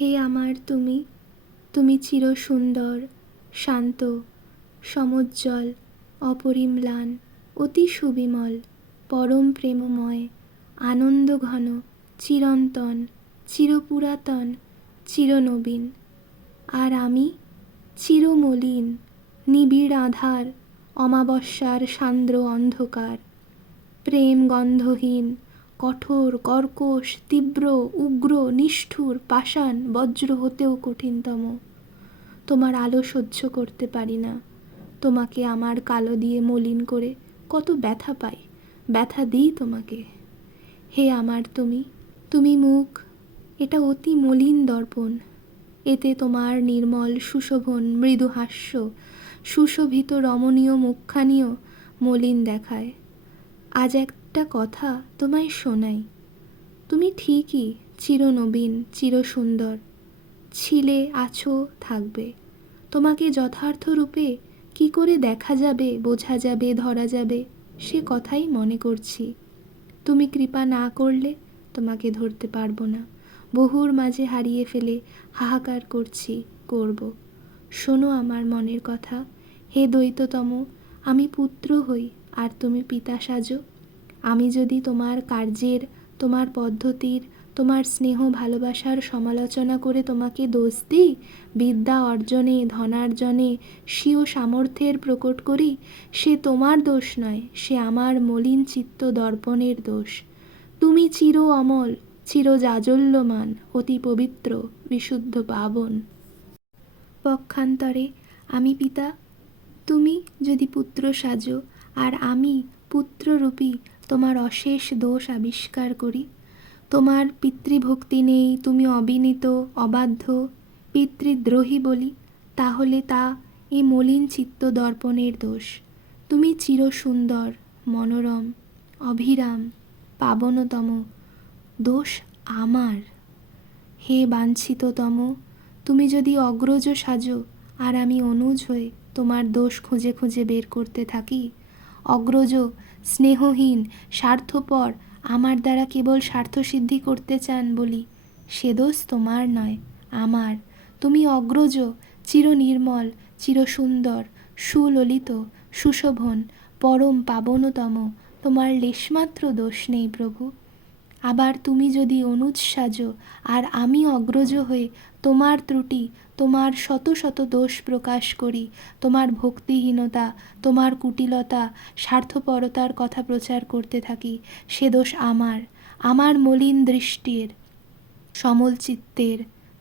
হে আমার তুমি তুমি চির সুন্দর, শান্ত, সমুজ্জ্বল, অপরিম্লান, অতি সুবিমল, পরম প্রেমময়, আনন্দ ঘন, চিরন্তন, চিরপুরাতন, চিরনবীন। আর আমি চিরমলিন, নিবিড় আধার, অমাবস্যার সান্দ্র অন্ধকার, প্রেম গন্ধহীন কঠোর, কর্কশ, তীব্র, উগ্র, নিষ্ঠুর, পাষাণ, বজ্র হতেও কঠিনতম। তোমার আলো সহ্য করতে পারি না। তোমাকে আমার কালো দিয়ে মলিন করে কত ব্যথা পাই, ব্যথা দিই তোমাকে। হে আমার তুমি তুমি মুখ, এটা অতি মলিন দর্পণ। এতে তোমার নির্মল সুশোভন, মৃদু হাস্য, সুশোভিত রমণীয় মুখখানিও মলিন দেখায়। আজ একটা কথা তোমায় শোনাই। তুমি ঠিকই চিরনবীন, চিরসুন্দর। ছিলে, আছো, থাকবে। তোমাকে যথার্থ রূপে কি করে দেখা যাবে, বোঝা যাবে, ধরা যাবে, সে কথাই মনে করছি। তুমি কৃপা না করলে তোমাকে ধরতে পারব না। বহুর মাঝে হারিয়ে ফেলে হাহাকার করছি, করব। শোনো আমার মনের কথা। হে দ্বৈততম, আমি পুত্র হই, আর তুমি পিতা সাজো। আমি যদি তোমার কার্যের, তোমার পদ্ধতির, তোমার স্নেহ ভালোবাসার সমালোচনা করে তোমাকে দোষ দিই, বিদ্যা অর্জনে, ধনার্জনে, স্বীয় সামর্থ্যের প্রকট করি, সে তোমার দোষ নয়, সে আমার মলিন চিত্ত দর্পণের দোষ। তুমি চির অমল, চির জাজল্যমান, অতি পবিত্র, বিশুদ্ধ পাবন। পক্ষান্তরে, আমি পিতা, তুমি যদি পুত্র সাজো, আর আমি পুত্ররূপী তোমার অশেষ দোষ আবিষ্কার করি। তোমার পিতৃভক্তি নেই, তুমি অবিনীত, অবাধ্য, পিতৃদ্রোহী বলি, তাহলে তা এ মলিন চিত্ত দর্পণের দোষ। তুমি চিরসুন্দর, মনোরম, অভিরাম, পাবনতম, দোষ আমার। হে বাঞ্ছিততম, তুমি যদি অগ্রজ সাজো, আর আমি অনুজ হয়ে তোমার দোষ খুঁজে খুঁজে বের করতে থাকি, অগ্রজ স্নেহহীন, স্বার্থপর, আমার দ্বারা কেবল স্বার্থসিদ্ধি করতে চান বলি। সে দোষ তোমার নয়, আমার। তুমি অগ্রজ, চিরনির্মল, চিরসুন্দর, সুললিত, সুশোভন, পরম পাবনতম, তোমার লেশমাত্র দোষ নেই প্রভু। আবার তুমি যদি অনুজ সাজো আর আমি অগ্রজ হয়ে তোমার ত্রুটি, তোমার শত শত দোষ প্রকাশ করি, তোমার ভক্তিহীনতা, তোমার কুটিলতা, স্বার্থপরতার কথা প্রচার করতে থাকি, সে দোষ আমার আমার মলিন দৃষ্টির, সমল চিত্তের।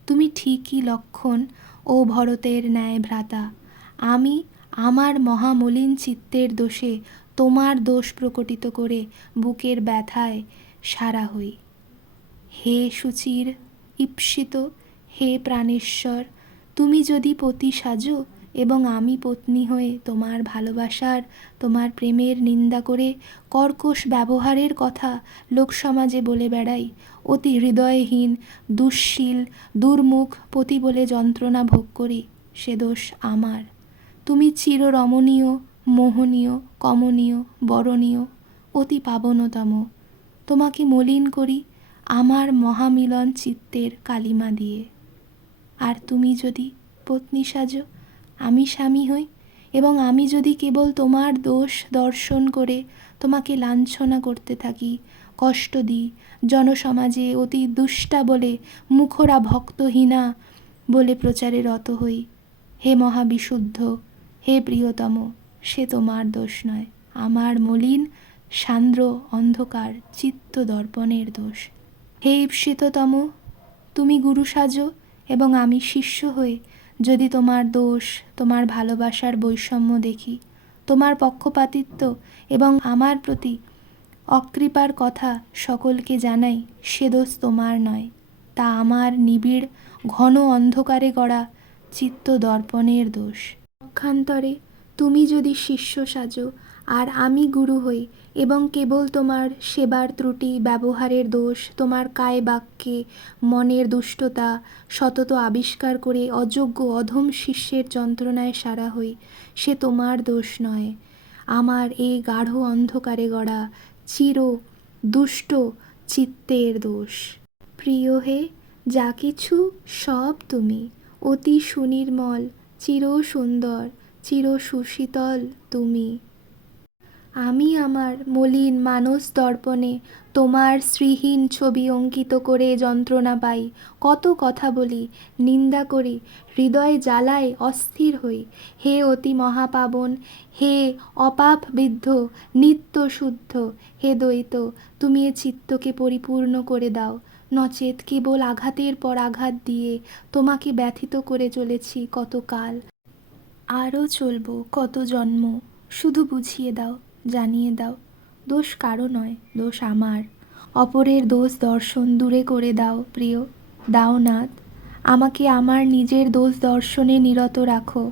তুমি ঠিকই লক্ষণ, ও ভরতের ন্যায় ভ্রাতা। আমি আমার মহামলিন চিত্তের দোষে, তোমার দোষ প্রকটিত করে বুকের ব্যথায় সারা হই। হে সুচির, ঈপ্সিত হে প্রাণেশ্বর, তুমি যদি পতি সাজো এবং আমি পত্নী হয়ে তোমার ভালোবাসার, তোমার প্রেমের নিন্দা করে কর্কশ ব্যবহারের কথা লোকসমাজে বলে বেড়াই, অতি হৃদয়হীন, দুঃশীল, দুর্মুখ পতি বলে যন্ত্রণা ভোগ করি, সে দোষ আমার। তুমি চির রমণীয় মোহনীয়, কমনীয়, বরণীয়, অতি পাবনতম। তোমাকে মলিন করি আমার মহামিলন চিত্তের কালিমা দিয়ে। আর তুমি যদি পত্নী সাজো, আমি স্বামী হই, এবং আমি যদি কেবল তোমার দোষ দর্শন করে তোমাকে লাঞ্ছনা করতে থাকি, কষ্ট দিই, জনসমাজে অতি দুষ্টা বলে, মুখরা ভক্তহীনা বলে প্রচারে রত হই, হে মহাবিশুদ্ধ, হে প্রিয়তম, সে তোমার দোষ নয়, আমার মলিন সান্দ্র অন্ধকার চিত্ত দর্পণের দোষ। হে ঈপ্সিততম, তুমি গুরু সাজো এবং আমি শিষ্য হয়ে যদি তোমার দোষ, তোমার ভালোবাসার বৈষম্য দেখি, তোমার পক্ষপাতিত্ব এবং আমার প্রতি অকৃপার কথা সকলকে জানাই, সে দোষ তোমার নয়। তা আমার নিবিড়, ঘন অন্ধকারে গড়া চিত্ত দর্পণের দোষ। পক্ষান্তরে তুমি যদি শিষ্য সাজো, আর আমি গুরু হই এবং কেবল তোমার সেবার ত্রুটি, ব্যবহারের দোষ, তোমার কায় বাক্যে মনের দুষ্টতা, সতত আবিষ্কার করে অযোগ্য অধম শিষ্যের যন্ত্রণায় সারা হই, সে তোমার দোষ নয়। আমার এই গাঢ় অন্ধকারে গড়া চির দুষ্ট চিত্তের দোষ। প্রিয় হে, যা কিছু সব তুমি, অতি সুনির্মল চির সুন্দর চির সুশীতল তুমি। আমি আমার মলিন মানস দর্পণে তোমার শ্রীহীন ছবি অঙ্কিত করে যন্ত্রণা পাই। কত কথা বলি, নিন্দা করি, হৃদয় জ্বালায় অস্থির হই। হে অতি মহাপাবন, হে অপাপ বিদ্ধ, নিত্য শুদ্ধ, হে দ্বৈত, তুমি এ চিত্তকে পরিপূর্ণ করে দাও। নচেত কেবল আঘাতের পর আঘাত দিয়ে তোমাকে ব্যথিত করে চলেছি কতকাল। আরও চলবো কত জন্ম, শুধু বুঝিয়ে দাও। জানিয়ে দাও। দোষ কারও নয়, দোষ আমার। অপরের দোষ দর্শন দূরে করে দাও, প্রিয়। দাও নাথ, আমাকে আমার নিজের দোষ দর্শনে নিরত রাখো।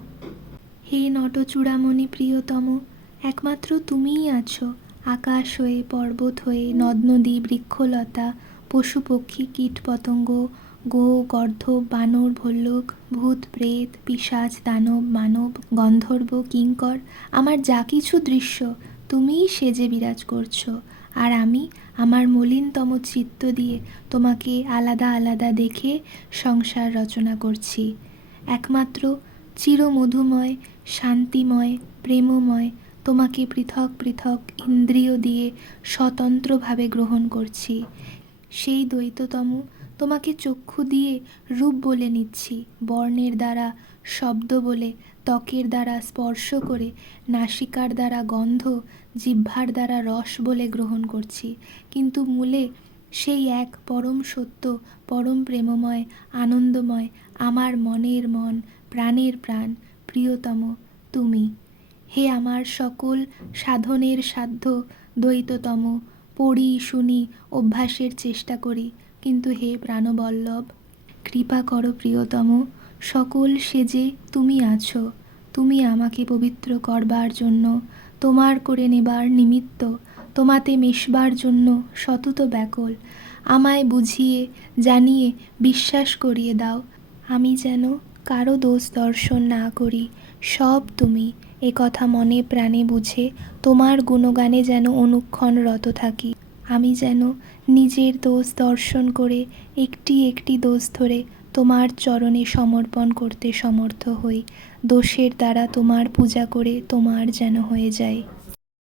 হে নটচূড়ামণি প্রিয়তম, একমাত্র তুমিই আছো। আকাশ হয়ে, পর্বত হয়ে, নদ নদী, বৃক্ষলতা, পশু পক্ষী, কীট পতঙ্গ, গো গর্ধ বানর, ভল্লুক, ভূত, প্রেত, পিশাচ, দানব, মানব, গন্ধর্ব, কিঙ্কর, আমার যা কিছু দৃশ্য তুমিই সেজে বিরাজ করছ, আর আমি আমার মলিনতম চিত্ত দিয়ে তোমাকে আলাদা আলাদা দেখে সংসার রচনা করছি। একমাত্র চিরমধুময়, শান্তিময়, প্রেমময়, তোমাকে পৃথক পৃথক ইন্দ্রিয় দিয়ে স্বতন্ত্রভাবে গ্রহণ করছি। সেই দ্বৈততম তোমাকে চক্ষু দিয়ে রূপ বলে নিচ্ছি, বর্ণের দ্বারা শব্দ বলে ত্বকের দ্বারা স্পর্শ করে, নাসিকার দ্বারা গন্ধ, জিহ্বার দ্বারা রস বলে গ্রহণ করছি। কিন্তু মূলে সেই এক পরম সত্য, পরম প্রেমময়, আনন্দময়, আমার মনের মন, প্রাণের প্রাণ, প্রিয়তম তুমি। হে আমার সকল সাধনের সাধ্য, দ্বৈততম, পড়ি, শুনি, অভ্যাসের চেষ্টা করি। কিন্তু হে প্রাণবল্লভ, কৃপা করো প্রিয়তম সকল সেজে তুমি আছো, তুমি আমাকে পবিত্র করবার জন্য, তোমার করে নেবার নিমিত্ত, তোমাতে মিশবার জন্য সতত ব্যাকুল। আমায় বুঝিয়ে, জানিয়ে, বিশ্বাস করিয়ে দাও। আমি যেন কারও দোষ দর্শন না করি। সব তুমি এ কথা মনে প্রাণে বুঝে, তোমার গুণগানে যেন অনুক্ষণ রত থাকি। আমি যেন নিজের দোষ দর্শন করে একটি একটি দোষ ধরে তোমার চরণে সমর্পণ করতে সমর্থ হই। দোষের দ্বারা তোমার পূজা করে তোমার যেন হয়ে যায়।